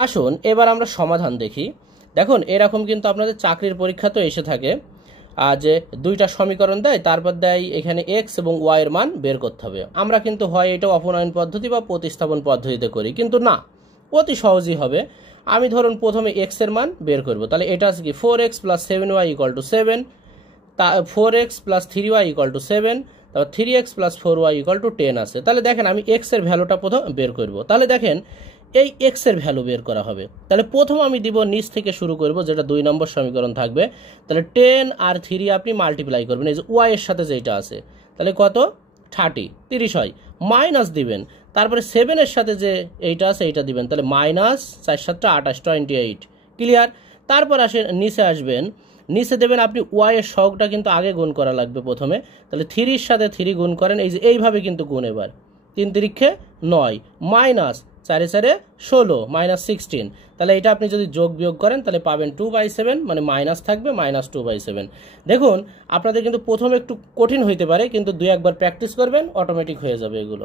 আসুন এবার আমরা সমাধান দেখি। দেখুন এরকম কিন্তু আপনাদের চাকরির পরীক্ষা তো এসে থাকে, যে দুইটা সমীকরণ দেয়, তারপর দেয় এখানে এক্স এবং ওয়াই এর মান বের করতে হবে। আমরা কিন্তু হয় এটা অপনয়ন পদ্ধতি বা প্রতিস্থাপন পদ্ধতিতে করি, কিন্তু না, অতি সহজই হবে। আমি ধরুন প্রথমে এক্স এর মান বের করব, তাহলে এটা আছে কি 4x + 7y = 7, 4x + 3y = 7, তারপর 3x + 4y = 10 আছে। তাহলে দেখেন আমি এক্স এর ভ্যালুটা প্রথম বের করব। তাহলে দেখেন এই এক্স এর ভ্যালু বের করা হবে। তাহলে প্রথম আমি দিব নিচ থেকে শুরু করব, যেটা 2 নম্বর সমীকরণ থাকবে। তাহলে 10 আর 3 আপনি মাল্টিপ্লাই করবেন, এই যে ওয়াই এর সাথে যেটা আছে, তাহলে কত 30 হয়, মাইনাস দিবেন, তারপরে 7 এর সাথে যে এইটা আছে এইটা দিবেন, তাহলে মাইনাস 4 7 28 28। ক্লিয়ার? তারপর আসেন নিচে আসবেন, নিচে দেবেন আপনি ওয়াই এর সহগটা কিন্তু আগে গুণ করা লাগবে প্রথমে। তাহলে 3 এর সাথে 3 গুণ করেন, এই যে এইভাবে কিন্তু গুণ, এবার 3 তিরিক্ষে 9 মাইনাস 4 4 16 -16। তাহলে এটা আপনি যদি যোগ বিয়োগ করেন তাহলে পাবেন 2/7, মানে মাইনাস থাকবে -2/7। দেখুন আপনাদের কিন্তু প্রথমে একটু কঠিন হইতে পারে, কিন্তু 2 একবার প্র্যাকটিস করবেন অটোমেটিক হয়ে যাবে এগুলো।